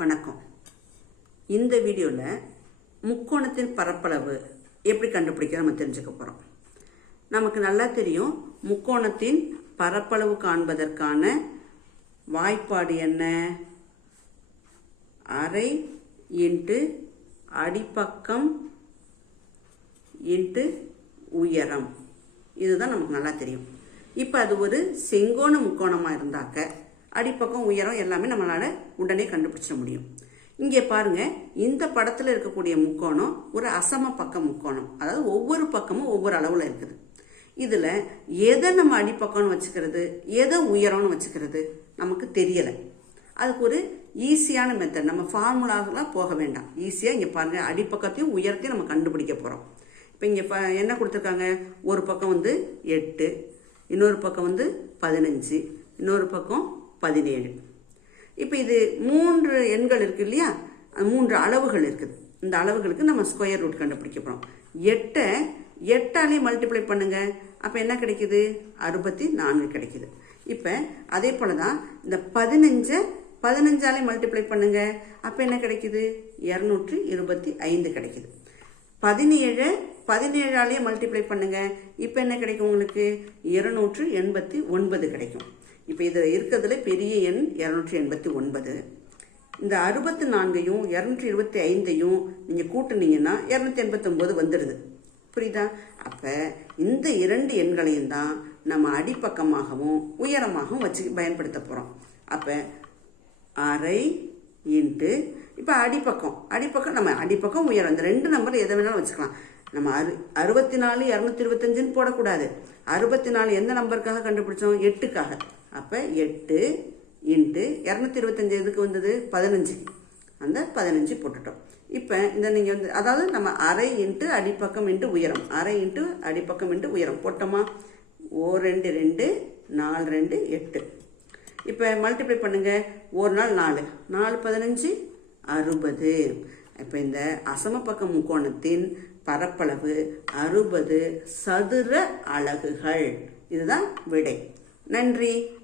வணக்கம். இந்த வீடியோவில் முக்கோணத்தின் பரப்பளவு எப்படி கண்டுபிடிக்க நம்ம தெரிஞ்சுக்க போகிறோம் நமக்கு நல்லா தெரியும் முக்கோணத்தின் பரப்பளவு காண்பதற்கான வாய்ப்பாடு என்ன? அரை இன்ட்டு அடிப்பக்கம் இன்ட்டு உயரம். இதுதான் நமக்கு நல்லா தெரியும். இப்போ அது ஒரு செங்கோண முக்கோணமாக இருந்தாக்க அடிப்பக்கம் உயரம் எல்லாமே நம்மளால உடனே கண்டுபிடிச்சிட முடியும். இங்கே பாருங்க இந்த படத்தில் இருக்கக்கூடிய முக்கோணம் ஒரு அசம பக்க முக்கோணம். அதாவது ஒவ்வொரு பக்கமும் ஒவ்வொரு அளவில் இருக்குது. இதில் எதை நம்ம அடிப்பக்கம்னு வச்சுக்கிறது எதை உயரம்னு வச்சுக்கிறது நமக்கு தெரியலை. அதுக்கு ஒரு ஈஸியான மெத்தட் நம்ம ஃபார்முலாக்கெல்லாம் போக வேண்டாம். ஈஸியாக இங்கே பாருங்கள் அடிப்பக்கத்தையும் உயரத்தையும் நம்ம கண்டுபிடிக்க போகிறோம் இப்போ இங்கே ப என்ன கொடுத்துருக்காங்க? ஒரு பக்கம் வந்து எட்டு இன்னொரு பக்கம் வந்து பதினஞ்சு இன்னொரு பக்கம் பதினேழு. இப்போ இது மூன்று எண்கள் இருக்கு இல்லையா? மூன்று அளவுகள் இருக்குது இந்த அளவுகளுக்கு நம்ம ஸ்கொயர் ரூட் கண்டுபிடிக்க போகிறோம் எட்டை எட்டாலே மல்டிப்ளை பண்ணுங்கள் அப்போ என்ன கிடைக்குது? அறுபத்தி நான்கு கிடைக்குது. இப்போ அதே போல தான் இந்த பதினஞ்சை பதினஞ்சாலே மல்டிப்ளை பண்ணுங்கள் அப்போ என்ன கிடைக்குது? இரநூற்றி இருபத்தி ஐந்து கிடைக்குது. பதினேழு பதினேழாலேயே மல்டிப்ளை பண்ணுங்கள் இப்போ என்ன கிடைக்கும் உங்களுக்கு? இருநூற்று எண்பத்தி ஒன்பது கிடைக்கும். இப்போ இது இருக்கிறதுல பெரிய எண் இரநூற்றி எண்பத்தி ஒன்பது. இந்த அறுபத்தி நான்கையும் இரநூற்றி இருபத்தி ஐந்தையும் நீங்கள் கூட்டினீங்கன்னா இரநூத்தி எண்பத்தொம்போது வந்துடுது. புரியுதா? அப்போ இந்த இரண்டு எண்களையும் தான் நம்ம அடிப்பக்கமாகவும் உயரமாகவும் வச்சு பயன்படுத்த போகிறோம் அப்போ அரை இன்ட்டு இப்போ அடிப்பக்கம் அடிப்பக்கம் நம்ம அடிப்பக்கம் உயரம் இந்த ரெண்டு நம்பர் எதை வேணாலும் வச்சுக்கலாம். நம்ம அறு அறுபத்தி நாலு இரநூத்தி இருபத்தஞ்சுன்னு போடக்கூடாது. அறுபத்தி நாலு எந்த நம்பருக்காக கண்டுபிடிச்சோம்? எட்டுக்காக. அப்போ எட்டு இன்ட்டு இரநூத்தி இருபத்தஞ்சி எதுக்கு வந்தது? பதினஞ்சு. அந்த பதினஞ்சு போட்டுட்டோம். இப்போ இந்த நீங்கள் வந்து அதாவது நம்ம அரை இன்ட்டு அடிப்பக்கம் இன்ட்டு உயரம். அரை இன்ட்டு அடிப்பக்கம் இன்ட்டு உயரம் போட்டோமா? ஓ ரெண்டு ரெண்டு நாலு ரெண்டு எட்டு. இப்போ மல்டிப்ளை பண்ணுங்கள் ஒரு நாள் நாலு. நாலு பதினஞ்சு அறுபது. இப்போ இந்த அசம பக்க முக்கோணத்தின் பரப்பளவு அறுபது சதுர அலகுகள். இதுதான் விடை. நன்றி.